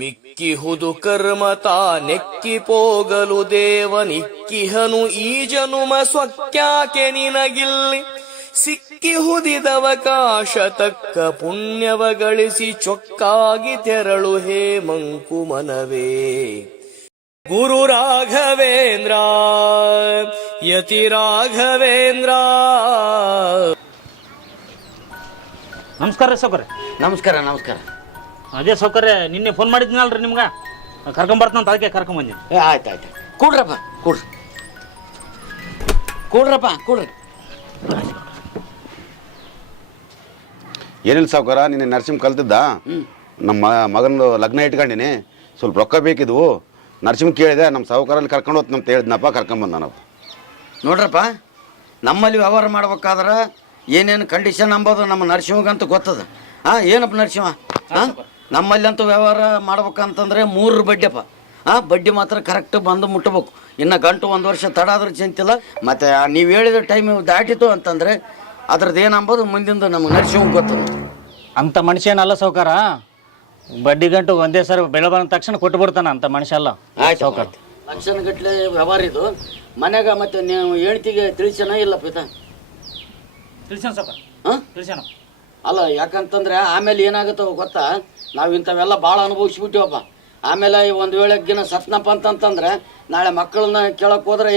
ಮಿಕ್ಕಿಹುದು ಕರ್ಮತ ನೆಕ್ಕಿ ಪೋಗಲು ದೇವನಿಕ್ಕಿಹನು ಈ ಜನುಮ ಸ್ವಕ್ಯಾಕೆ ನಿನಗಿಲ್ಲಿ ಸಿಕ್ಕಿಹುದಿದವಕಾಶ ತಕ್ಕ ಪುಣ್ಯವ ಗಳಿಸಿ ಚೊಕ್ಕಾಗಿ ತೆರಳು ಹೇ ಮಂಕುಮನವೇ. ಗುರು ರಾಘವೇಂದ್ರ ಯತಿ ರಾಘವೇಂದ್ರ. ನಮಸ್ಕಾರ ರೀ ಸೌಕರ್ಯ. ನಮಸ್ಕಾರ ನಮಸ್ಕಾರ. ಅದೇ ಸೌಕರ್ಯ ನಿನ್ನೆ ಫೋನ್ ಮಾಡಿದ್ನಲ್ರಿ ನಿಮ್ಗೆ, ಕರ್ಕೊಂಬರ್ತಂತ ಅದಕ್ಕೆ ಕರ್ಕೊಂಬಂದಿನಿ. ಆಯ್ತು ಆಯ್ತು ಕೂಡ್ರಪ್ಪ ಕೂಡ್ರಿ. ಏನಿಲ್ಲ ಸಾವುಕಾರ, ನಿನ್ನೆ ನರ್ಸಿಂಗ್ ಕಲ್ತಿದ್ದ ನಮ್ಮ ಮಗನ ಲಗ್ನ ಇಟ್ಕೊಂಡಿನಿ, ಸ್ವಲ್ಪ ರೊಕ್ಕ ಬೇಕಿದ್ವು. ನರ್ಸಿಂಗ್ ಕೇಳಿದೆ, ನಮ್ಮ ಸಾವುಕಾರಲ್ಲಿ ಕರ್ಕೊಂಡು ಹೋಗ್ತು ಅಂತ ಹೇಳಿದ್ನಪ್ಪ, ಕರ್ಕೊಂಬಂದ ನಾವು. ನೋಡ್ರಪ್ಪ, ನಮ್ಮಲ್ಲಿ ವ್ಯವಹಾರ ಮಾಡ್ಬೇಕಾದ್ರೆ ಏನೇನು ಕಂಡೀಷನ್ ಅಂಬೋದು ನಮ್ಮ ನರಸಿಂಹಗಂತೂ ಗೊತ್ತದ. ಏನಪ್ಪ ನರಸಿಂಹ, ನಮ್ಮಲ್ಲಿ ಅಂತೂ ವ್ಯವಹಾರ ಮಾಡ್ಬೇಕಂತಂದ್ರೆ 3 ಬಡ್ಡಿಯಪ್ಪ. ಬಡ್ಡಿ ಮಾತ್ರ ಕರೆಕ್ಟ್ ಬಂದು ಮುಟ್ಟಬೇಕು. ಇನ್ನು ಗಂಟು 1 ವರ್ಷ ತಡ ಆದ್ರೂ ಚಿಂತಿಲ್ಲ. ಮತ್ತು ನೀವು ಹೇಳಿದ ಟೈಮ್ ದಾಟಿತು ಅಂತಂದರೆ ಅದ್ರದ್ದು ಏನಂಬೋದು ಮುಂದಿಂದ ನಮಗೆ ನರಸಿಂಹಗೆ ಗೊತ್ತದ. ಅಂಥ ಮನುಷ್ಯ ಏನಲ್ಲ ಸೌಕಾರ, ಬಡ್ಡಿ ಗಂಟು ಒಂದೇ ಸರಿ ಬೆಳೆ ಬಂದ ತಕ್ಷಣ ಕೊಟ್ಟು ಬಿಡ್ತಾನ ಅಂತ ಮನುಷ್ಯ ಅಲ್ಲ. ಆಯ್ತು ಸೌಕಾರ, ಲಕ್ಷಣಗಟ್ಟಲೆ ವ್ಯವಹಾರ ಇದು. ಮನೆಗ ಮತ್ತೆ ನೀವು ಹೆಣ್ತಿಗೆ ತಿಳಿಸನ ಇಲ್ಲ ಪಿತ? ತಿಳಿಸೋಣ ಸೌಕಾರ, ತಿಳಿಸೋಣ. ಅಲ್ಲ, ಯಾಕಂತಂದ್ರೆ ಆಮೇಲೆ ಏನಾಗುತ್ತೋ ಗೊತ್ತಾ, ನಾವು ಇಂಥವೆಲ್ಲ ಭಾಳ ಅನುಭವಿಸ್ಬಿಟ್ಟಿವಪ್ಪ. ಆಮೇಲೆ ಒಂದು ವೇಳೆಗಿನ ಸತ್ನಪ್ಪ ಅಂತಂತಂದ್ರೆ ನಾಳೆ ಮಕ್ಕಳನ್ನ ಕೇಳಕ್ಕೆ ಹೋದ್ರೆ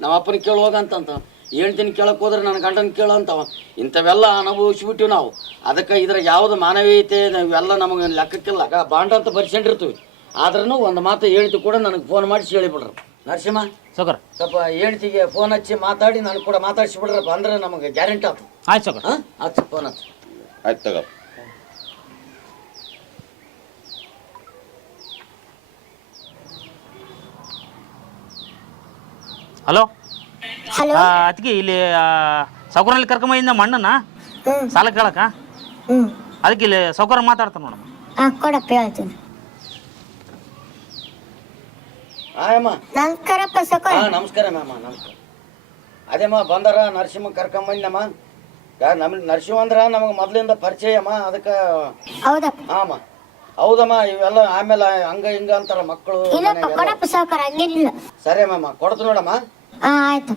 ನಮ್ಮ ಅಪ್ಪನ ಕೇಳಿ ಹೋಗಂತಂತ, ಹೇಳ್ತೀನಿ ಕೇಳಕ್ಕೆ ಹೋದ್ರೆ ನನ್ನ ಗಂಡನ ಕೇಳೋ ಅಂತವ. ಇಂಥವೆಲ್ಲ ಅನುಭವಿಸ್ಬಿಟ್ಟಿವಿ ನಾವು. ಅದಕ್ಕೆ ಇದ್ರ ಯಾವುದು ಮಾನವೀಯತೆ ಇವೆಲ್ಲ ನಮಗೆ ಲೆಕ್ಕಕ್ಕಿಲ್ಲ. ಬಾಂಡ್ ಅಂತ ಬರ್ಸ್ಕೊಂಡಿರ್ತೀವಿ. ಆದ್ರೂ ಒಂದು ಮಾತು ಹೇಳ್ತಿ ಕೂಡ ನನಗೆ ಫೋನ್ ಮಾಡಿಸಿ ಹೇಳಿಬಿಡ್ರಿ. ನರಸಿಂಹ ಸೌಕರ್, ಸ್ವಲ್ಪ ಹೇಳ್ತಿಗೆ ಫೋನ್ ಹಚ್ಚಿ ಮಾತಾಡಿ ನನಗೆ ಕೂಡ ಮಾತಾಡಿಸ್ಬಿಡ್ರಪ್ಪ, ಅಂದ್ರೆ ನಮಗೆ ಗ್ಯಾರಂಟಿ ಆಯ್ತು. ಆಯ್ತು ಸೌಕರ್. ಹಚ್ಚು ಫೋನ್ ಹಚ್ಚು. ಆಯ್ತು ತಗೋ. ಹಲೋ, ಅದಕ್ಕೆ ಇಲ್ಲಿ ಸೌಕರ್ಯಲ್ಲಿ ಕರ್ಕೊಂಬಂದ ಮಣ್ಣನ ಸಾಲ ಕೇಳಕ, ಅದಕ್ಕೆ ಇಲ್ಲಿ ಸೌಕರ್ಯ ಮಾತಾಡ್ತಾನೆ ನೋಡಮ್ಮ. ಕೊಡಪ್ಪ ಹೇಳ್ತೀನಿ. ನಮಸ್ಕಾರಪ್ಪ ಸೌಕರ್ಯ. ನಮಸ್ಕಾರ ಮ್ಯಾಮ, ನಮಸ್ಕಾರ. ಅದೇಮ್ಮ ಬಂದಾರ ನರಸಿಂಹ ಕರ್ಕೊಂಬಂದಮ್ಮ. ನಮ್ಮ ನರಸಿಂಹ ಅಂದ್ರ ನಮಗೆ ಮೊದಲಿಂದ ಪರಿಚಯ ಅಮ್ಮ, ಅದಕ್ಕೆ. ಹೌದಪ್ಪ. ಹಾಂ ಹೌದಮ್ಮ, ಇವೆಲ್ಲ ಆಮೇಲೆ ಹಂಗ ಹಿಂಗ ಅಂತಾರ ಮಕ್ಕಳು. ಕೊಡಪ್ಪ ಸೌಕರ್ಯ, ಹಂಗೇನಿಲ್ಲ. ಸರಿ ಮ್ಯಾಮ, ಕೊಡ್ತು ನೋಡಮ್ಮ. ಆಯ್ತು.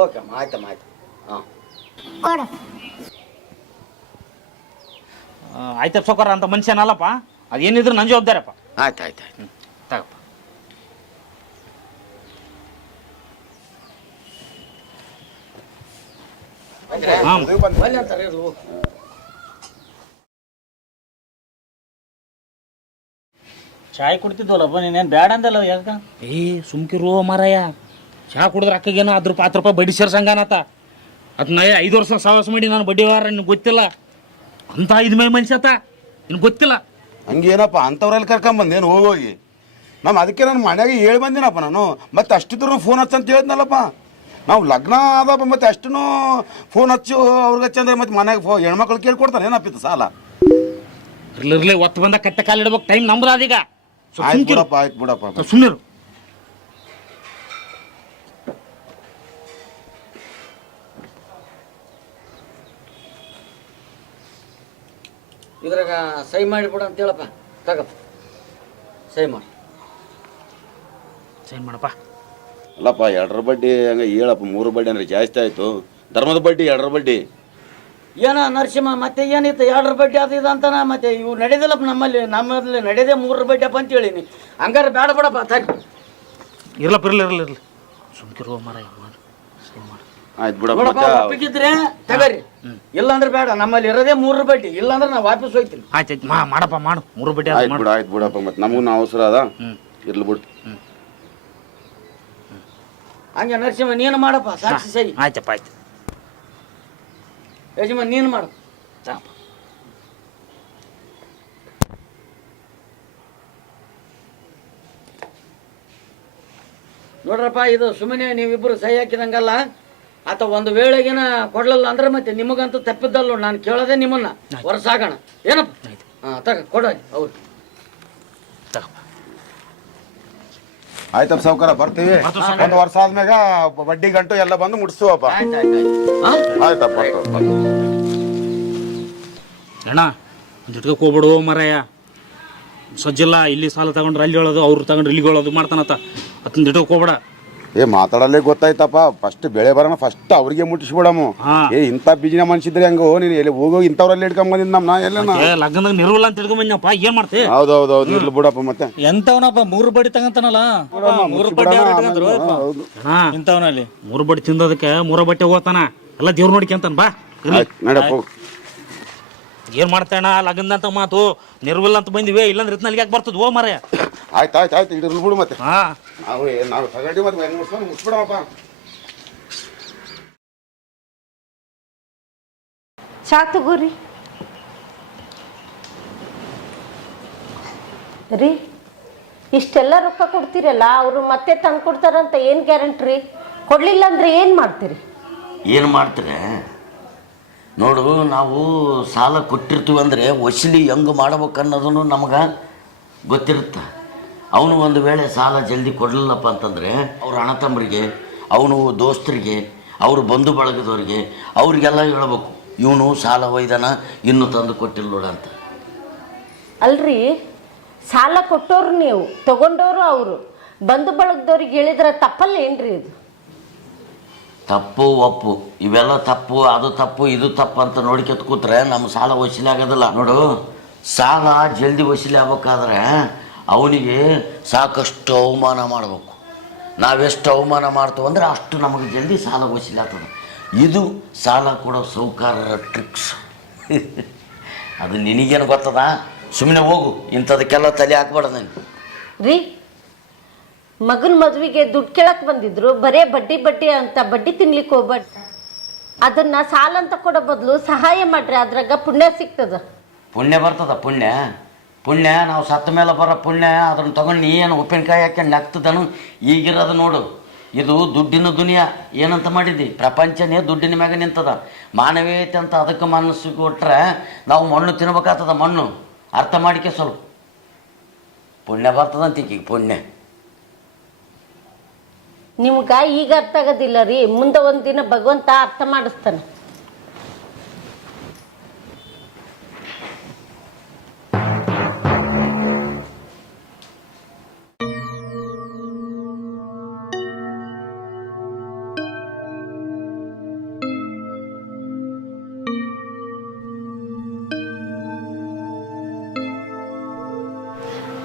ಓಕೆ ಅಮ್ಮ, ಆಯ್ತಮ್ಮ, ಆಯ್ತು. ಕೊಡಪ್ಪ. ಆಯ್ತಪ್ಪ ಸೌಕರ್ಯ, ಅಂತ ಮನುಷ್ಯನಲ್ಲಪ್ಪ, ಅದೇನಿದ್ರು ನನ್ನ ಜವಾಬ್ದಾರಪ್ಪ. ಆಯ್ತು ಆಯ್ತು ಆಯ್ತು. ತಗಪ್ಪ. ಬನ್ನಿ ಅಂತಾರೆ ಇದು. ಚಾಯ್ ಕುಡ್ತಿದ್ವಲ್ಲಪ್ಪ, ನೀನೇನು ಬೇಡ ಅಂದಲ್ಲ ಯಾಕ? ಸುಮ್ಕಿರೋ ಮಾರಾಯ, ಚಹಾ ಕುಡಿದ್ರೆ ಅಕ್ಕಗೇನೋ 10 ರೂಪಾಯಿ ಬಡ್ಡಿ ಸೇರ್ಸಂಗಾನತ್ತ. ಅದನ್ನ 5 ವರ್ಷ ಸವಾಸ ಮಾಡಿ ನಾನು ಬಡ್ಡಿ ವಾರ ನಿನ್ಗೆ ಗೊತ್ತಿಲ್ಲ ಅಂತ 5 ಮೈ ಮನುಷ್ಯತ ನಿನ್ಗೆ ಗೊತ್ತಿಲ್ಲ. ಹಂಗೇನಪ್ಪ, ಅಂಥವ್ರಲ್ಲಿ ಕರ್ಕೊಂಬಂದೇನು ಹೋಗಿ ನಮ್ಮ ಅದಕ್ಕೆ ನಾನು ಮನೆಯಾಗ ಹೇಳಿ ಬಂದಿನಪ್ಪ ನಾನು. ಮತ್ತೆ ಅಷ್ಟಿದ್ರು ಫೋನ್ ಹಚ್ಚಂತ ಹೇಳಿದ್ನಲ್ಲಪ್ಪ. ನಾವು ಲಗ್ನ ಆದಪ್ಪ, ಮತ್ತೆ ಅಷ್ಟು ಫೋನ್ ಹಚ್ಚು ಅವ್ರಿಗೆ ಹಚ್ಚಂದ್ರೆ ಮತ್ತೆ ಮನೆಯಾಗ ಹೆಣ್ಮಕ್ಳು ಕೇಳ್ಕೊಡ್ತಾನೆ ಏನಪ್ಪಿತ್ತು ಸಾಲ. ಇರ್ಲಿರ್ಲಿ, ಒತ್ತು ಬಂದ ಕಟ್ಟೆ ಕಾಲಿಡ್ಬೇಕು, ಟೈಮ್ ನಮ್ದು ಅದೀಗ. ಆಯ್ತು ಬಿಡಪ್ಪ. ಸುಮ್ಮನಿರು. ಇದ್ರಾಗ ಸಹಿ ಮಾಡಿಬಿಡು ಅಂತ ಹೇಳಪ್ಪ. ತಗಪ್ಪ, ಸಹಿ ಮಾಡಿ. ಸೈನ್ ಮಾಡಪ್ಪ. ಅಲ್ಲಪ್ಪ, 2 ಬಡ್ಡಿ ಹಂಗೆ ಹೇಳಪ್ಪ. 3 ಬಡ್ಡಿ ಅಂದ್ರೆ ಜಾಸ್ತಿ ಆಯಿತು. ಧರ್ಮದ ಬಡ್ಡಿ 2 ಬಡ್ಡಿ ಏನ ನರಸಿಂಹ, ಮತ್ತೆ ಏನಿತ್ತು 2 ಬಡ್ಡಿ ಅದು ಇದು ಅಂತಾನ. ಮತ್ತೆ ಇವು ನಡೆದಿಲ್ಲಪ್ಪ ನಮ್ಮಲ್ಲಿ ನಡೆದೇ 3 ಬಡ್ಡಿಯಪ್ಪ ಅಂತ ಹೇಳಿನಿ. ಹಂಗಾರೆ ಬೇಡ ಬಿಡಪ್ಪ. ಇರ್ಲಪ್ಪ, ಇರ್ಲಿ ಸುಮ್ಕಿರುವ ಮಾರಾಯ. ಆಯ್ತು ಬಿಡಪ್ಪ. ಒಪ್ಪಿಗಿದ್ರೆ ತಗರಿ, ಇಲ್ಲಾಂದ್ರೆ ಬೇಡ. ನಮ್ಮಲ್ಲಿ ಇರೋದೇ 3 ಬಡ್ಡಿ, ಇಲ್ಲಾಂದ್ರೆ ನಾವು ವಾಪಸ್ ಹೋಗ್ತೀನಿ. ಆಯ್ತು ಮಾಡಪ್ಪ, ಮಾಡು 3 ಬಡ್ಡಿ. ಆಯ್ತು ಬಿಡಪ್ಪ, ಮತ್ತೆ ನಮಗೂ ಅವಸರ ಅದ. ಇರ್ಲಿ ಬಿಟ್ಟು. ಹಂಗೆ ನರಸಿಂಹ ನೀನು ಮಾಡಪ್ಪ, ಸಾಕ್ಷಿ ಸಹಿ. ಆಯ್ತಪ್ಪ, ಆಯ್ತು. ಯಜಮಾನ್ ನೀನು ಮಾಡು. ನೋಡ್ರಪ್ಪ, ಇದು ಸುಮ್ಮನೆ ನೀವಿಬ್ಬರು ಸಹಿ ಹಾಕಿದಂಗಲ್ಲ. ಆತ ಒಂದು ವೇಳೆಗೇನ ಕೊಡ್ಲಿಲ್ಲ ಅಂದ್ರೆ ಮತ್ತೆ ನಿಮಗಂತೂ ತಪ್ಪಿದ್ದಲ್ಲ. ನಾನು ಕೇಳೋದೇ ನಿಮ್ಮನ್ನ ವರ್ಷಾಗೋಣ ಏನಪ್ಪ. ತಗ ಕೊಡ ಅವ್ರು. ಆಯ್ತಪ್ಪ ಸಾವುಕಾರ, ಬರ್ತೀವಿ. 1 ವರ್ಷ ಆದ್ಮ್ಯಾಗ ಬಡ್ಡಿ ಗಂಟು ಎಲ್ಲ ಬಂದು ಮುಟ್ಸುವಪ್ಪ. ಆಯ್ತಪ್ಪ. ಅಣ್ಣ, ಜುಟ್ಕಕ್ಕೆ ಹೋಗ್ಬಿಡು ಮಾರಾಯ. ಸಜ್ಜಿಲ್ಲ ಇಲ್ಲಿ ಸಾಲ ತಗೊಂಡ್ರೆ ಅಲ್ಲಿ ಹೇಳೋದು ಅವ್ರು ತಗೊಂಡ್ರೆ ಇಲ್ಲಿ ಹೇಳೋದು ಮಾಡ್ತಾನತ್ತ ಅದನ್ನ ಇಟ್ಟೋಕೆ ಹೋಗ್ಬೇಡ. ಮಾತಾಡಲ್ಲೇ ಗೊತ್ತಾಯ್ತಪ್ಪ. ಫಸ್ಟ್ ಬೆಳೆ ಬರೋಣ ಫಸ್ಟ್ ಅವ್ರಿಗೆ ಮುಟ್ಟಿಸ್ಬಿಡಮು. ಇಂಥ ಬಿಜಿನ ಮನ್ಸಿದ್ರೆ ಹಂಗೋ ನೀನು ಎಲ್ಲಿ ಹೋಗೋಗಿ ಇಂಥವ್ರಲ್ಲಿ ಇಟ್ಕೊಂಬಂದಿದ್ದು ನಮ್ಮ ಎಲ್ಲ ಲಗ್ನದಾಗ ನಿರ್ವಲ್ಲ ಅಂತ ತಿಳ್ಕೊಂಬಂದಪ್ಪ. ಏನ್ ಮಾಡ್ತಿ? ಹೌದೌದೌದು ಇರ್ಲಿ ಬಿಡಪ್ಪ. ಮತ್ತೆ ಎಂತವನಪ್ಪ 3 ಬಡಿ ತಗಂತಾನಲ್ಲ, 3 ಬಡ್ಡಿ ಇಂಥವನಲ್ಲಿ 3 ಬಡ್ಡಿ ತಿಂದದಕ್ಕೆ 3 ಬಟ್ಟೆ ಹೋಗ್ತಾನ. ಎಲ್ಲ ದೇವ್ರು ನೋಡ್ಕೊಂತಾನ. ಬಾ ನಡಪ್ಪ. ಏನ್ ಮಾಡ್ತಾಣ ಲಗ್ನದಂತ ಮಾತು ನಿರ್ವಲ್ಲ ಅಂತ ಬಂದಿವೆ, ಇಲ್ಲಾಂದ್ರೆ ಇತ್ನಲ್ಲಿ ಯಾಕೆ ಬರ್ತದ? ಹೋ ಮರ. ಆಯ್ತು ಇಡ್ರಿ ಬಿಡು. ಮತ್ತೆ ಹಾ ನಾವು ತಗೊಂಡು ಮತ್ತೆ ಹೆಂಗ್ ಮುಗಿಸ್ಬಿಡಪ್ಪ. ಚಾ ತಗೋರಿ ರೀ. ಇಷ್ಟೆಲ್ಲ ರೊಕ್ಕ ಕೊಡ್ತೀರಲ್ಲ, ಅವರು ಮತ್ತೆ ತಂದು ಕೊಡ್ತಾರಂತ ಏನು ಗ್ಯಾರಂಟಿ? ಕೊಡ್ಲಿಲ್ಲ ಅಂದ್ರೆ ಏನು ಮಾಡ್ತೀರಿ? ಏನು ಮಾಡ್ತಾರೆ ನೋಡು, ನಾವು ಸಾಲ ಕೊಟ್ಟಿರ್ತೀವಿ ಅಂದರೆ ವಸೂಲಿ ಹೆಂಗೆ ಮಾಡ್ಬೇಕು ಅನ್ನೋದನ್ನು ನಮಗೆ ಗೊತ್ತಿರುತ್ತೆ. ಅವನು ಒಂದು ವೇಳೆ ಸಾಲ ಜಲ್ದಿ ಕೊಡಲಿಲ್ಲಪ್ಪ ಅಂತಂದರೆ ಅವ್ರ ಅಣ್ಣ ತಮ್ಮರಿಗೆ, ಅವನು ದೋಸ್ತರಿಗೆ, ಅವ್ರ ಬಂಧು ಬಳಗದವ್ರಿಗೆ ಅವ್ರಿಗೆಲ್ಲ ಹೇಳ್ಬೇಕು, ಇವನು ಸಾಲ ಒಯ್ದಾನ ಇನ್ನೂ ತಂದು ಕೊಟ್ಟಿಲ್ಲ ನೋಡ ಅಂತ. ಅಲ್ರಿ, ಸಾಲ ಕೊಟ್ಟೋರು ನೀವು, ತಗೊಂಡವರು ಅವರು, ಬಂಧು ಬಳಗದವ್ರಿಗೆ ಹೇಳಿದ್ರೆ ತಪ್ಪಲ್ಲ ಏನ್ರಿ? ಇದು ತಪ್ಪು ಒಪ್ಪು ಇವೆಲ್ಲ ತಪ್ಪು, ಅದು ತಪ್ಪು ಇದು ತಪ್ಪು ಅಂತ ನೋಡ್ಕೊತ ಕೂತ್ರೆ ನಮ್ಮ ಸಾಲ ವಸೂಲಿ ಆಗೋದಿಲ್ಲ. ನೋಡು, ಸಾಲ ಜಲ್ದಿ ವಸೂಲಿ ಆಗ್ಬೇಕಾದ್ರೆ ಅವನಿಗೆ ಸಾಕಷ್ಟು ಅವಮಾನ ಮಾಡಬೇಕು. ನಾವೆಷ್ಟು ಅವಮಾನ ಮಾಡ್ತೀವಿ ಅಂದ್ರೆ ಅಷ್ಟು ನಮಗೆ ಜಲ್ದಿ ಸಾಲ ವಸೂಲಿ ಆಗ್ತದೆ. ಇದು ಸಾಲ ಕೊಡೋ ಸಾಹುಕಾರರ ಟ್ರಿಕ್ಸ್. ಅದು ನಿನಗೇನು ಗೊತ್ತದ? ಸುಮ್ಮನೆ ಹೋಗು, ಇಂಥದಕ್ಕೆಲ್ಲ ತಲೆ ಹಾಕ್ಬೇಡ ನನಗೆ. ರೀ, ಮಗನ ಮದುವೆಗೆ ದುಡ್ಡು ಕೇಳಕ್ಕೆ ಬಂದಿದ್ರು, ಬರೇ ಬಡ್ಡಿ ಬಡ್ಡಿ ಅಂತ ಬಡ್ಡಿ ತಿನ್ಲಿಕ್ಕೆ ಹೋಗ್ಬೇಡ. ಅದನ್ನ ಸಾಲ ಅಂತ ಕೊಡೋ ಬದಲು ಸಹಾಯ ಮಾಡ್ರಿ, ಅದ್ರಾಗ ಪುಣ್ಯ ಸಿಗ್ತದ. ಪುಣ್ಯ ಬರ್ತದ? ಪುಣ್ಯ ನಾವು ಸತ್ತ ಮೇಲೆ ಬರೋ ಪುಣ್ಯ. ಅದನ್ನು ತಗೊಂಡು ನೀ ಏನು ಉಪ್ಪಿನಕಾಯಿ ಹಾಕ್ಯಂಡು ನಗ್ತದನು? ಈಗಿರೋದು ನೋಡು, ಇದು ದುಡ್ಡಿನ ದುನಿಯಾ. ಏನಂತ ಮಾಡಿದ್ದಿ? ಪ್ರಪಂಚನೇ ದುಡ್ಡಿನ ಮ್ಯಾಗ ನಿಂತದ. ಮಾನವೀಯತೆ ಅಂತ ಅದಕ್ಕೆ ಮನಸ್ಸು ಕೊಟ್ಟರೆ ನಾವು ಮಣ್ಣು ತಿನ್ಬೇಕಾಗ್ತದ. ಮಣ್ಣು ಅರ್ಥ ಮಾಡಿಕೆ ಸ್ವಲ್ಪ. ಪುಣ್ಯ ಬರ್ತದಂತ ಈಗ ಪುಣ್ಯ. ನಿಮ್ಗ ಈಗ ಅರ್ಥ ಆಗೋದಿಲ್ಲ ರೀ, ಮುಂದೆ ಒಂದಿನ ಭಗವಂತ ಅರ್ಥ ಮಾಡಿಸ್ತಾನೆ.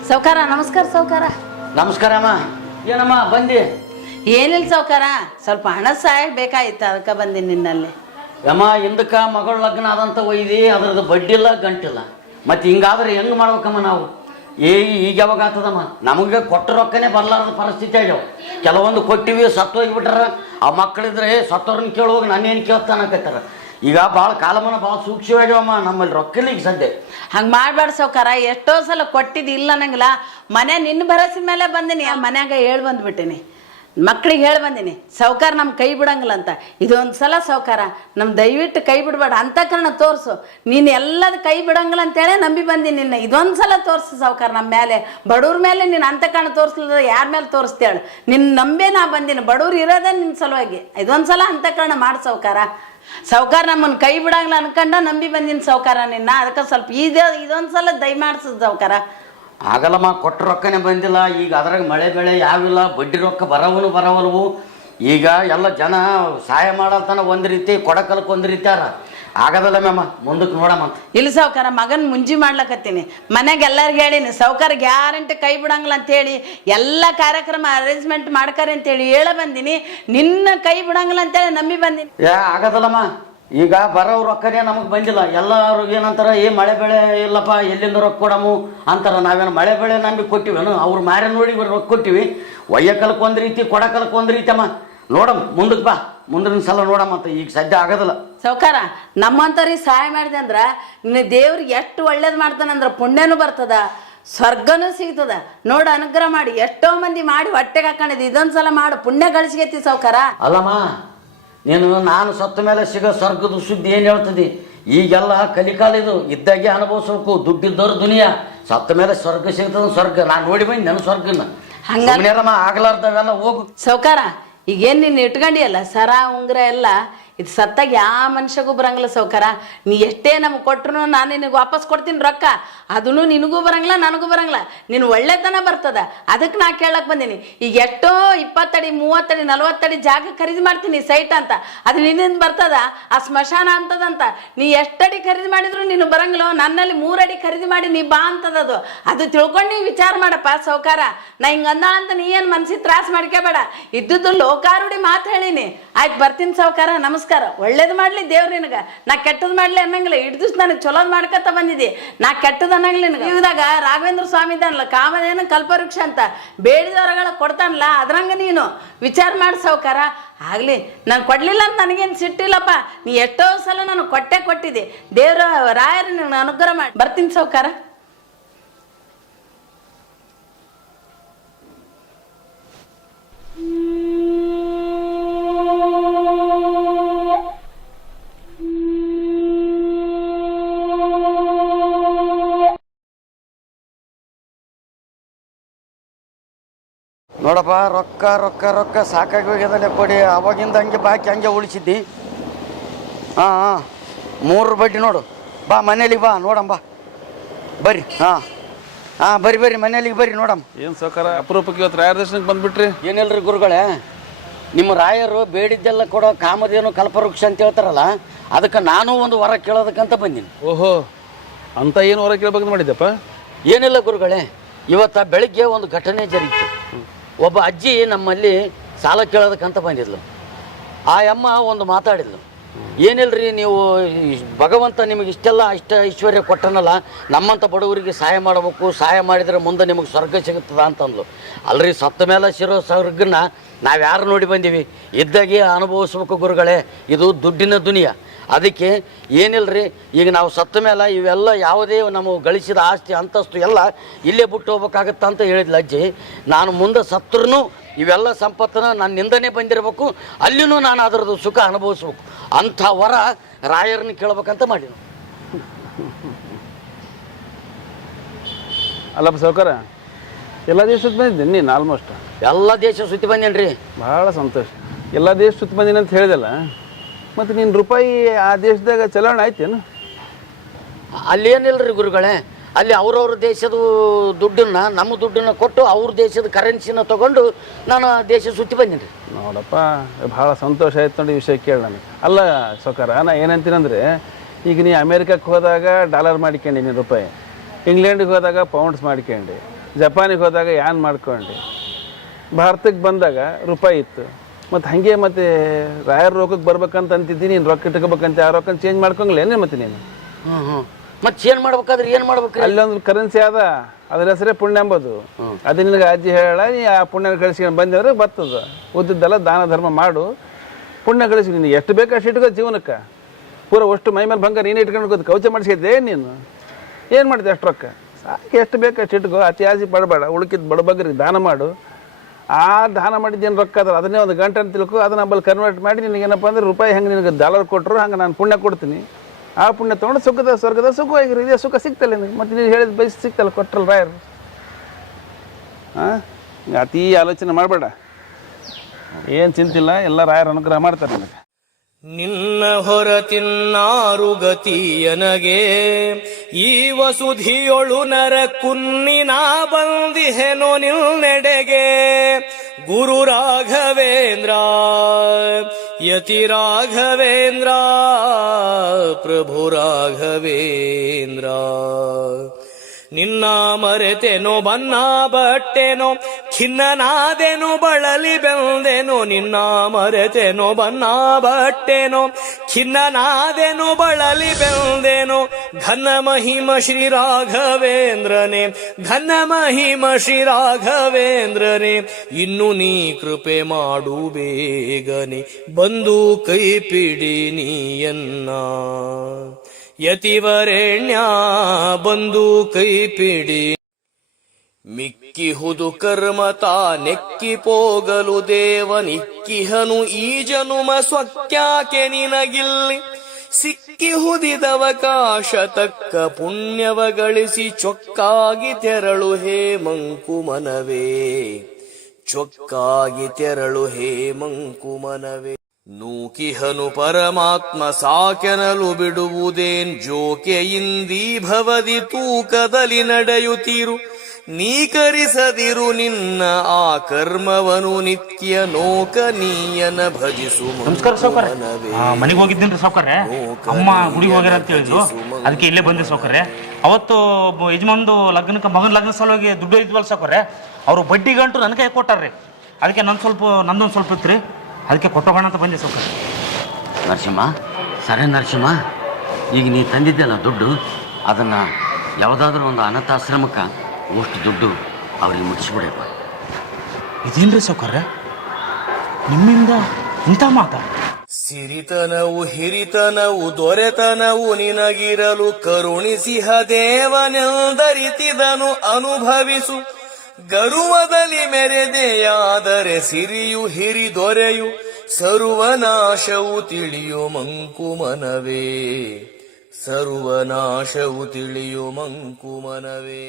ಸೌಕಾರ ನಮಸ್ಕಾರ. ಸೌಕಾರ ನಮಸ್ಕಾರ ಅಮ್ಮ. ಏನಮ್ಮ ಬಂದಿ? ಏನಿಲ್ಲ ಸೌಕಾರ, ಸ್ವಲ್ಪ ಹಣ ಸಹಾಯ ಬೇಕಾಗಿತ್ತು, ಅದಕ್ಕೆ ಬಂದೀನಿ ನಿನ್ನಲ್ಲಿ. ಯಮ್ಮ, ಹಿಂದಕ್ಕೆ ಮಗಳ ಲಗ್ನ ಆದಂತ ಒಯ್ದಿ, ಅದ್ರದ್ದು ಬಡ್ಡಿಲ್ಲ ಗಂಟಿಲ್ಲ. ಮತ್ತು ಹಿಂಗಾದ್ರೆ ಹೆಂಗೆ ಮಾಡ್ಬೇಕಮ್ಮ ನಾವು? ಈಗ ಯಾವಾಗ ಆಗ್ತದಮ್ಮ? ನಮಗೆ ಕೊಟ್ಟ ರೊಕ್ಕನೇ ಬರಲಾರದ ಪರಿಸ್ಥಿತಿ ಆಗ್ಯಾವ. ಕೆಲವೊಂದು ಕೊಟ್ಟಿವಿ, ಸತ್ತೋಗಿಬಿಟ್ರ. ಆ ಮಕ್ಕಳಿದ್ರೆ ಸತ್ತವ್ರನ್ನ ಕೇಳುವಾಗ ನಾನೇನು ಕೇಳ್ತಾನಕತ್ತಾರ. ಈಗ ಭಾಳ ಕಾಲಮಾನ ಭಾಳ ಸೂಕ್ಷ್ಮವಾಗ್ಯಾವಮ್ಮ ನಮ್ಮಲ್ಲಿ ರೊಕ್ಕಲಿ ಈಗ ಸದ್ಯ. ಹಂಗೆ ಮಾಡಬೇಡ ಸೌಕಾರ, ಎಷ್ಟೋ ಸಲ ಕೊಟ್ಟಿದ್ದು ಇಲ್ಲ ಅನ್ನಂಗಿಲ್ಲ. ಮನೆ ನಿನ್ನ ಭರವಸೆ ಮೇಲೆ ಬಂದೀನಿ, ಆ ಮನ್ಯಾಗ ಹೇಳಿ ಬಂದ್ಬಿಟ್ಟಿನಿ, ಮಕ್ಳಿಗೆ ಹೇಳಿ ಬಂದೀನಿ, ಸೌಕಾರ ನಮ್ಮ ಕೈ ಬಿಡಂಗಿಲ್ಲ ಅಂತ. ಇದೊಂದು ಸಲ ಸೌಕಾರ ನಮ್ಮ ದಯವಿಟ್ಟು ಕೈ ಬಿಡಬೇಡ, ಅಂತಃಕರಣ ತೋರಿಸು. ನೀನು ಎಲ್ಲದ ಕೈ ಬಿಡಂಗಿಲ್ಲ ಅಂತೇಳಿ ನಂಬಿ ಬಂದೀನಿ ನಿನ್ನ. ಇದೊಂದು ಸಲ ತೋರಿಸು ಸೌಕಾರ ನಮ್ಮ ಮೇಲೆ, ಬಡವ್ರ ಮೇಲೆ ನೀನು ಅಂತಃಕರಣ ತೋರಿಸ್ಲಿಲ್ಲ ಯಾರ ಮೇಲೆ ತೋರಿಸ್ತೇಳು? ನಿನ್ನ ನಂಬೇ ನಾ ಬಂದೀನಿ, ಬಡವ್ರು ಇರೋದೇ ನಿನ್ನ ಸಲುವಾಗಿ. ಇದೊಂದು ಸಲ ಅಂತಃಕರಣ ಮಾಡಿ ಸೌಕಾರ. ಸೌಕಾರ ನಮ್ಮನ್ನು ಕೈ ಬಿಡಂಗಿಲ್ಲ ಅನ್ಕಂಡ ನಂಬಿ ಬಂದೀನಿ ಸೌಕಾರ ನಿನ್ನ. ಅದಕ್ಕೆ ಸ್ವಲ್ಪ ಇದೊಂದು ಸಲ ದಯ ಮಾಡಿಸು ಸೌಕಾರ. ಆಗಲ್ಲಮ್ಮ, ಕೊಟ್ಟ ರೊಕ್ಕನೇ ಬಂದಿಲ್ಲ. ಈಗ ಅದ್ರಾಗ ಮಳೆ ಬೆಳೆ ಯಾವಿಲ್ಲ, ಬಡ್ಡಿ ರೊಕ್ಕ ಬರವಲ್ವು. ಈಗ ಎಲ್ಲ ಜನ ಸಹಾಯ ಮಾಡಲ್ತಾನ ಒಂದು ರೀತಿ, ಕೊಡಕಲಕ್ಕೆ ಒಂದು ರೀತಿ ಯಾರ ಆಗದಲ್ಲ ಮ್ಯಾಮ. ಮುಂದಕ್ಕೆ ನೋಡಮ್ಮ. ಇಲ್ಲ ಸೌಕಾರ, ಮಗನ ಮುಂಜಿ ಮಾಡ್ಲಕತ್ತೀನಿ, ಮನೆಗೆ ಎಲ್ಲರಿಗೆ ಹೇಳೀನಿ, ಸೌಕಾರ ಗ್ಯಾರಂಟಿ ಕೈ ಬಿಡಂಗಿಲ್ಲ ಅಂತೇಳಿ ಎಲ್ಲ ಕಾರ್ಯಕ್ರಮ ಅರೇಂಜ್ಮೆಂಟ್ ಮಾಡ್ತಾರೆ ಅಂತೇಳಿ ಹೇಳ ಬಂದೀನಿ. ನಿನ್ನ ಕೈ ಬಿಡಂಗಿಲ್ಲ ಅಂತೇಳಿ ನಂಬಿ ಬಂದೀನಿ. ಆಗದಲ್ಲಮ್ಮ, ಈಗ ಬರೋ ರೊಕ್ಕನೇ ನಮಗೆ ಬಂದಿಲ್ಲ. ಎಲ್ಲರೂ ಏನಂತಾರ, ಮಳೆ ಬೆಳೆ ಇಲ್ಲಪ್ಪ, ಎಲ್ಲಿಂದ ರೊಕ್ಕ ಕೊಡಮು ಅಂತಾರ. ನಾವೇನು ಮಳೆ ಬೆಳೆ ನಂಬಿ ಕೊಟ್ಟಿವೇನು? ಅವ್ರು ಮಾರ ನೋಡಿ ರೊಕ್ಕ ಕೊಟ್ಟಿವಿ. ಒಯ್ಯಕಲಕ್ಕೆ ಒಂದು ರೀತಿ, ಕೊಡಕಲಕ್ಕೆ ಒಂದು ರೀತಿ ಅಮ್ಮ. ನೋಡಮ್ಮ, ಮುಂದಕ್ಕೆ ಬಾ, ಮುಂದಿನ ಸಲ ನೋಡಮ್ಮ ಅಂತ. ಈಗ ಸದ್ಯ ಆಗೋದಿಲ್ಲ ಸೌಕಾರ. ನಮ್ಮಂಥವ್ರಿಗೆ ಸಹಾಯ ಮಾಡಿದೆ ಅಂದ್ರೆ ನಿನ್ನ ದೇವ್ರಿಗೆ ಎಷ್ಟು ಒಳ್ಳೇದು ಮಾಡ್ತಾನಂದ್ರೆ ಪುಣ್ಯನೂ ಬರ್ತದ, ಸ್ವರ್ಗನೂ ಸಿಗ್ತದ. ನೋಡು, ಅನುಗ್ರಹ ಮಾಡಿ. ಎಷ್ಟೋ ಮಂದಿ ಮಾಡಿ ಹೊಟ್ಟೆಗೆ ಹಾಕೊಂಡಿದ್ದು, ಇದೊಂದು ಸಲ ಮಾಡು, ಪುಣ್ಯ ಗಳಿಸ್ಗೆತ್ತಿ ಸೌಕಾರ. ಅಲ್ಲಮ್ಮ, ನೀನು ನಾನು ಸತ್ತ ಮೇಲೆ ಸಿಗೋ ಸ್ವರ್ಗದ ಸುದ್ದಿ ಏನು ಹೇಳ್ತದಿ? ಈಗೆಲ್ಲ ಕಲಿಕಾಲ, ಇದು ಇದ್ದಾಗೆ ಅನುಭವಿಸ್ಬೇಕು. ದುಡ್ಡಿದ್ದವ್ರು ದುನಿಯಾ, ಸತ್ತ ಮೇಲೆ ಸ್ವರ್ಗ ಸಿಗ್ತದ. ಸ್ವರ್ಗ ನಾನು ನೋಡಿ ಬಂದು ನನ್ನ ಸ್ವರ್ಗನ ಹಂಗಮ್ಮ ಆಗ್ಲಾರ್ದವೆಲ್ಲ ಹೋಗು ಸೌಕಾರ. ಈಗೇನು ನೀನು ಇಟ್ಕೊಂಡಿಯಲ್ಲ ಸರ ಉಂಗ್ರ ಎಲ್ಲ, ಇದು ಸತ್ತಾಗ ಯಾವ ಮನುಷ್ಯಗೂ ಬರಂಗಿಲ್ಲ ಸೌಕಾರ. ನೀ ಎಷ್ಟೇ ನಮ್ಗೆ ಕೊಟ್ರು ನಾನು ನಿನಗೆ ವಾಪಸ್ ಕೊಡ್ತೀನಿ ರೊಕ್ಕ, ಅದನ್ನು ನಿನಗೂ ಬರಂಗಿಲ್ಲ ನನಗೂ ಬರಂಗಿಲ್ಲ. ನೀನು ಒಳ್ಳೆತನ ಬರ್ತದ, ಅದಕ್ಕೆ ನಾ ಕೇಳಕ್ ಬಂದೀನಿ. ಈಗ ಎಷ್ಟೋ 20 ಅಡಿ 30 ಅಡಿ 40 ಅಡಿ ಜಾಗ ಖರೀದಿ ಮಾಡ್ತೀನಿ ಸೈಟ್ ಅಂತ, ಅದು ನಿನ್ನಿಂದ ಬರ್ತದ? ಆ ಸ್ಮಶಾನ ಅಂತದಂತ. ನೀ ಎಷ್ಟಡಿ ಖರೀದಿ ಮಾಡಿದ್ರು ನೀನು ಬರಂಗಿಲ್ಲ. ನನ್ನಲ್ಲಿ 3 ಅಡಿ ಖರೀದಿ ಮಾಡಿ ನೀ ಬಾ ಅಂತದದು. ಅದು ತಿಳ್ಕೊಂಡು ನೀವು ವಿಚಾರ ಮಾಡಪ್ಪ ಸೌಕಾರ. ನಾ ಹಿಂಗ ಅಂದಾಳ ಅಂತ ನೀ ಏನು ಮನ್ಸಿಗೆ ತ್ರಾಸ ಮಾಡ್ಕೋಬೇಡ. ಇದ್ದುದ್ದು ಲೋಕಾರೂಢಿ ಮಾತು ಹೇಳಿನಿ. ಆಯ್ತು ಬರ್ತೀನಿ ಸೌಕಾರ, ನಮಸ್ಕಾರ. ಒಳ್ಳೇದು ಮಾಡ್ಲಿ ದೇವ್ರು ನಿನಗ, ನಾ ಕೆಟ್ಟದ್ ಮಾಡ್ಲಿ ಅನ್ನಂಗಿಲ್ಲ. ಹಿಡ್ದು ನನಗೆ ಚಲೋದ್ ಮಾಡ್ಕೊತ ಬಂದಿದ್ದಿ, ನಾ ಕೆಟ್ಟದ್ ಅನ್ನಂಗಿಲ್ಲ ನಿನಗೆ. ಇವಾಗ ರಾಘವೇಂದ್ರ ಸ್ವಾಮಿ ಇದ್ದಾನಲ್ಲ, ಕಾಮಧೇನು ಕಲ್ಪವೃಕ್ಷ ಅಂತ, ಬೇಡಿದವರಗಳ ಕೊಡ್ತಾನಲ್ಲ, ಅದ್ರಂಗ ನೀನು ವಿಚಾರ ಮಾಡಿ ಸೌಕಾರ. ಆಗ್ಲಿ, ನಾನು ಕೊಡ್ಲಿಲ್ಲ ಅಂತ ನನಗೇನು ಸಿಟ್ಟಿಲ್ಲಪ್ಪ. ನೀ ಎಷ್ಟೋ ಸಲ ನಾನು ಕೊಟ್ಟಿದ್ದೆ. ದೇವ್ರ ರಾಯರು ನಿನ್ನ ಅನುಗ್ರಹ ಮಾಡಿ. ಬರ್ತೀನಿ ಸೌಕಾರ. ನೋಡಪ್ಪ, ರೊಕ್ಕ ರೊಕ್ಕ ರೊಕ್ಕ ಸಾಕಾಗಿ ಹೋಗ್ಯದಲ್ಲೇ ಕೊಡಿ. ಅವಾಗಿಂದ ಹಂಗೆ ಬಾಕಿ ಹಂಗೆ ಉಳಿಸಿದ್ದಿ. ಹಾಂ 3 ಬಡ್ಡಿ ನೋಡು. ಬಾ ಮನೇಲಿಗೆ ಬಾ ನೋಡಮ್ಮ, ಬಾ ಬರ್ರಿ. ಹಾಂ ಬರ್ರಿ ಮನೇಲಿಗೆ ಬರ್ರಿ ನೋಡಮ್ಮ. ಏನು ಸೌಕಾರ ಅಪರೂಪಕ್ಕೆ ಇವತ್ತು ರಾಯರ ದರ್ಶನಕ್ಕೆ ಬಂದ್ಬಿಟ್ರಿ? ಏನಿಲ್ರಿ ಗುರುಗಳೇ, ನಿಮ್ಮ ರಾಯರು ಬೇಡಿದ್ದೆಲ್ಲ ಕೊಡೋ ಕಾಮಧೇನು ಕಲ್ಪವೃಕ್ಷ ಅಂತ ಹೇಳ್ತಾರಲ್ಲ, ಅದಕ್ಕೆ ನಾನು ಒಂದು ವರ ಕೇಳೋದಕ್ಕಂತ ಬಂದೀನಿ. ಓಹೋ, ಅಂತ ಏನು ವರ ಕೇಳ್ಬೇಕಂತ ಮಾಡಿದ್ದಪ್ಪ? ಏನಿಲ್ಲ ಗುರುಗಳೇ, ಇವತ್ತು ಬೆಳಿಗ್ಗೆ ಒಂದು ಘಟನೆ ಜರುಗಿತು. ಒಬ್ಬ ಅಜ್ಜಿ ನಮ್ಮಲ್ಲಿ ಸಾಲ ಕೇಳೋದಕ್ಕಂತ ಬಂದಿದ್ಲು. ಆ ಅಮ್ಮ ಒಂದು ಮಾತಾಡಿದ್ಲು, ಏನಿಲ್ರಿ ನೀವು ಭಗವಂತ ನಿಮಗೆ ಇಷ್ಟ ಐಶ್ವರ್ಯ ಕೊಟ್ಟನಲ್ಲ, ನಮ್ಮಂಥ ಬಡವರಿಗೆ ಸಹಾಯ ಮಾಡಬೇಕು, ಸಹಾಯ ಮಾಡಿದರೆ ಮುಂದೆ ನಿಮಗೆ ಸ್ವರ್ಗ ಸಿಗುತ್ತದ ಅಂತಂದ್ಲು. ಅಲ್ರಿ, ಸತ್ತ ಮೇಲೆ ಸಿರೋ ಸ್ವರ್ಗನ ನಾವು ಯಾರು ನೋಡಿ ಬಂದೀವಿ, ಇದ್ದಾಗೆ ಅನುಭವಿಸ್ಬೇಕು ಗುರುಗಳೇ. ಇದು ದುಡ್ಡಿನ ದುನಿಯಾ. ಅದಕ್ಕೆ ಏನಿಲ್ರಿ, ಈಗ ನಾವು ಸತ್ತ ಮೇಲೆ ಇವೆಲ್ಲ ಯಾವುದೇ ನಾವು ಗಳಿಸಿದ ಆಸ್ತಿ ಅಂತಸ್ತು ಎಲ್ಲ ಇಲ್ಲೇ ಬಿಟ್ಟು ಹೋಗ್ಬೇಕಾಗತ್ತ ಅಂತ ಹೇಳಿದ್ಲು ಅಜ್ಜಿ. ನಾನು ಮುಂದೆ ಸತ್ರೂ ಇವೆಲ್ಲ ಸಂಪತ್ತನ್ನು ನನ್ನಿಂದನೇ ಬಂದಿರಬೇಕು, ಅಲ್ಲಿನೂ ನಾನು ಅದರದ್ದು ಸುಖ ಅನುಭವಿಸ್ಬೇಕು. ಅಂಥ ವರ ರಾಯರನ್ನ ಕೇಳ್ಬೇಕಂತ ಮಾಡಿದ್ನು. ಅಲ್ಲಪ್ಪ ಸೌಕಾರ, ಎಲ್ಲ ದೇಶ ಸುತ್ತ ಬಂದಿದ್ದೀನಿ ನೀನು? ಆಲ್ಮೋಸ್ಟ್ ಎಲ್ಲ ದೇಶ ಸುತ್ತಿ ಬಂದೇನ್ರಿ. ಭಾಳ ಸಂತೋಷ. ಎಲ್ಲ ದೇಶ ಸುತ್ತ ಬಂದೀನಿ ಅಂತ ಹೇಳಿದಲ್ಲ, ಮತ್ತು ನೀನು ರೂಪಾಯಿ ಆ ದೇಶದಾಗ ಚಲಾವಣೆ ಆಯ್ತೇನು? ಅಲ್ಲೇನಿಲ್ರಿ ಗುರುಗಳೇ, ಅಲ್ಲಿ ಅವ್ರವ್ರ ದೇಶದ ದುಡ್ಡನ್ನು ನಮ್ಮ ದುಡ್ಡನ್ನು ಕೊಟ್ಟು ಅವ್ರ ದೇಶದ ಕರೆನ್ಸಿನ ತೊಗೊಂಡು ನಾನು ದೇಶ ಸುತ್ತಿ ಬಂದೀನಿ. ನೋಡಪ್ಪ, ಭಾಳ ಸಂತೋಷ ಆಯ್ತು ನೋಡಿ ವಿಷಯ ಕೇಳಿ ನನಗೆ. ಅಲ್ಲ ಸೌಕಾರ, ನಾ ಏನಂತೀನಂದರೆ, ಈಗ ನೀ ಅಮೇರಿಕಕ್ಕೆ ಹೋದಾಗ ಡಾಲರ್ ಮಾಡ್ಕೊಂಡು ನೀನು ರೂಪಾಯಿ, ಇಂಗ್ಲೆಂಡಿಗೆ ಹೋದಾಗ ಪೌಂಡ್ಸ್ ಮಾಡ್ಕೊಂಡು, ಜಪಾನಿಗೆ ಹೋದಾಗ ಯಾನ್ ಮಾಡ್ಕೊಂಡು, ಭಾರತಕ್ಕೆ ಬಂದಾಗ ರೂಪಾಯಿ ಇತ್ತು. ಮತ್ತು ಹಾಗೆ ಮತ್ತೆ ರಾಯರ ರೊಕ್ಕಕ್ಕೆ ಬರ್ಬೇಕಂತ ಅಂತಿದ್ದೀನಿ, ನೀನು ರೊಕ್ಕ ಇಟ್ಕೋಬೇಕಂತ ಆ ರೊಕ್ಕ ಚೇಂಜ್ ಮಾಡ್ಕೊಂಗಿಲ್ಲೇನೆ ಮತ್ತೆ ನೀನು? ಮತ್ತೆ ಚೇಂಜ್ ಮಾಡ್ಬೇಕಾದ್ರೆ ಏನು ಮಾಡ್ಬೇಕು? ಅಲ್ಲೊಂದು ಕರೆನ್ಸಿ ಅದ, ಅದ್ರ ಹೆಸರೇ ಪುಣ್ಯ ಎಂಬುದು. ಅದು ನಿನಗೆ ಅಜ್ಜಿ ಹೇಳ, ನೀ ಆ ಪುಣ್ಯ ಗಳಿಸ್ಕೊಂಡು ಬಂದಿದ್ರೆ ಬರ್ತದ. ಉದ್ದಿದ್ದೆಲ್ಲ ದಾನ ಧರ್ಮ ಮಾಡು, ಪುಣ್ಯ ಗಳಿಸಿ. ನಿನಗೆ ಎಷ್ಟು ಬೇಕು ಅಷ್ಟು ಇಟ್ಕೋ ಜೀವನಕ್ಕೆ. ಪೂರ ಅಷ್ಟು ಮೈ ಮೇಲೆ ಬಂಗಾರ ನೀನು ಇಟ್ಕೊಂಡು ಕೌಚ ಮಾಡಿಸಿದ್ದೆ ನೀನು. ಏನು ಮಾಡಿದೆ ಅಷ್ಟು ರೊಕ್ಕ? ಸಾಕು, ಎಷ್ಟು ಬೇಕು ಅಷ್ಟು ಇಟ್ಕೋ, ಅತಿ ಆಸೆ ಪಡಬೇಡ. ಉಳ್ಕಿದ್ದು ಬಡಬಗ್ರಿಗೆ ದಾನ ಮಾಡು. ಆ ದಾನ ಮಾಡಿದ್ದೇನು ರೊಕ್ಕ ಅದ ಅದನ್ನೇ ಒಂದು ಗಂಟೆ ಅಂತ ತಿಳ್ಕೊ, ಅದನ್ನ ನಂಬಲ್ಲಿ ಕನ್ವರ್ಟ್ ಮಾಡಿ ನಿನಗೇನಪ್ಪ ಅಂದ್ರೆ ರೂಪಾಯಿ ಹೆಂಗೆ ನಿನಗೆ ಡಾಲರ್ ಕೊಟ್ಟರು ಹಂಗೆ ನಾನು ಪುಣ್ಯ ಕೊಡ್ತೀನಿ. ಆ ಪುಣ್ಯ ತೊಗೊಂಡು ಸ್ವರ್ಗದ ಸುಖವಾಗಿರಿ. ಇದೇ ಸುಖ ಸಿಗ್ತಲ್ಲ ನಿನಗೆ. ಮತ್ತು ನೀನು ಹೇಳಿದ ಬಯಸಿ ಸಿಗ್ತಲ್ಲ, ಕೊಟ್ಟರಲ್ಲ ರಾಯರು. ಅತೀ ಆಲೋಚನೆ ಮಾಡಬೇಡ, ಏನು ಚಿಂತಿಲ್ಲ, ಎಲ್ಲ ರಾಯರು ಅನುಗ್ರಹ ಮಾಡ್ತಾರೆ ನಿನಗೆ. ನಿನ್ನ ಹೊರತಿನ್ನಾರು ಗತಿಯನಗೆ ಈ ವಸುಧಿಯೊಳು ನರ ಕುನ್ನಿನ ಬಂದಿಹೆನೋ ನಿಲ್ನೆಡೆಗೆ. ಗುರು ರಾಘವೇಂದ್ರ ಯತಿ ರಾಘವೇಂದ್ರ ಪ್ರಭು ರಾಘವೇಂದ್ರ. ನಿನ್ನ ಮರೆತೆನೋ ಬನ್ನ ಬಟ್ಟೆನೋ ಖಿನ್ನನಾದೆನೋ ಬಳಲಿ ಬೆಂದೆನೋ. ನಿನ್ನ ಮರೆತೆನೋ ಬನ್ನ ಬಟ್ಟೆನೋ ಖಿನ್ನನಾದೆನೋ ಬಳಲಿ ಬೆಂದೆನೋ. ಘನ ಮಹಿಮ ಶ್ರೀ ರಾಘವೇಂದ್ರನೇ, ಘನ ಮಹಿಮ ಶ್ರೀ ರಾಘವೇಂದ್ರನೇ. ಇನ್ನು ನೀ ಕೃಪೆ ಮಾಡು ಬೇಗನೆ, ಬಂದು ಕೈ ಪಿಡಿ ನೀಯನ್ನ. ಯತಿವರೆಣ್ಯ ಬಂದು ಕೈ ಪಿಡಿ. ಮಿಕ್ಕಿಹುದು ಕರ್ಮತ ನೆಕ್ಕಿ ಪೋಗಲು ದೇವನಿಕ್ಕಿಹನು ಈ ಜನುಮ ಸ್ವಕ್ಯಾಕೆ ನಿನಗಿಲ್ಲಿ. ಸಿಕ್ಕಿಹುದಿದವಕಾಶ ತಕ್ಕ ಪುಣ್ಯವ ಗಳಿಸಿ ಚೊಕ್ಕಾಗಿ ತೆರಳು ಹೇ ಮಂಕುಮನವೇ. ಚೊಕ್ಕಾಗಿ ತೆರಳು ಹೇ ಮಂಕುಮನವೇ. ನೂಕಿಹನು ಪರಮಾತ್ಮ ಸಾಕೆನಲು ಬಿಡುವುದೇನ್ ಜೋಕೆಯಿಂದೀ ಭವದಿ ತೂಕದಲ್ಲಿ ನಡೆಯುತ್ತೀರು ನೀಕರಿಸದಿರು ನಿನ್ನ ಆ ಕರ್ಮವನು ನಿತ್ಯ ನೋಕನೀಯನ ಭಜಿಸು ನಮಸ್ಕಾರ ಸಾವ್ಕಾರ. ಮನೆಗೆ ಹೋಗಿದ್ದೀನಿ ಸಾವ್ಕಾರ್ರೆ, ಅಮ್ಮ ಗುಡಿಗೆ ಹೋಗ್ಯಾರ ಅಂತ ಹೇಳಿದ್ರು, ಅದಕ್ಕೆ ಇಲ್ಲೇ ಬಂದೆ ಸಾವ್ಕಾರ್ರೆ. ಅವತ್ತು ಯಜಮಾನ್ದು ಲಗ್ನಕ್ಕೆ ಮಗನ ಲಗ್ನ ಸಲುವಾಗಿ ದುಡ್ಡು ಇದ್ವಲ್ಲ ಸಾವ್ಕಾರ್ರೆ, ಅವರು ಬಡ್ಡಿ ಗಂಟು ನನ್ನ ಕೈ ಕೊಟ್ಟಾರ್ರಿ. ಅದಕ್ಕೆ ನಂದೊಂದು ಸ್ವಲ್ಪ ಇತ್ತು ರೀ, ಅದಕ್ಕೆ ಕೊಟ್ಟೋಗೋಣ ಅಂತ ಬಂದೆ ಸಾವ್ಕಾರ. ನರಸಿಂಹ, ಸರಿ ನರಸಿಂಹ, ಈಗ ನೀ ತಂದಿದ್ದೆಲ್ಲ ದುಡ್ಡು ಅದನ್ನು ಯಾವುದಾದ್ರೂ ಒಂದು ಅನಾಥಾಶ್ರಮಕ್ಕೆ ಅಷ್ಟು ದುಡ್ಡು ಅವ್ರಿಗೆ ಮುಟ್ಟಿಸ್ಬಿಡಪ್ಪ. ಇದೇನ್ರಿ ಸಾವ್ಕಾರ್ರೆ, ನಿಮ್ಮಿಂದ ಇಂಥ ಮಾತಾ? ಸಿರಿತನವು ಹಿರಿತನವು ದೊರೆತನವು ನಿನಗಿರಲು ಕರುಣಿಸಿಹ ದೇವನೆಂದರಿತಿದನು ಅನುಭವಿಸು. ಗರುವದಲ್ಲಿ ಮೆರೆದೆಯಾದರೆ ಸಿರಿಯು ಹಿರಿ ದೊರೆಯು ಸರ್ವನಾಶವು ತಿಳಿಯೋ ಮಂಕುಮನವೇ, ಸರ್ವನಾಶವು ತಿಳಿಯೋ ಮಂಕುಮನವೇ.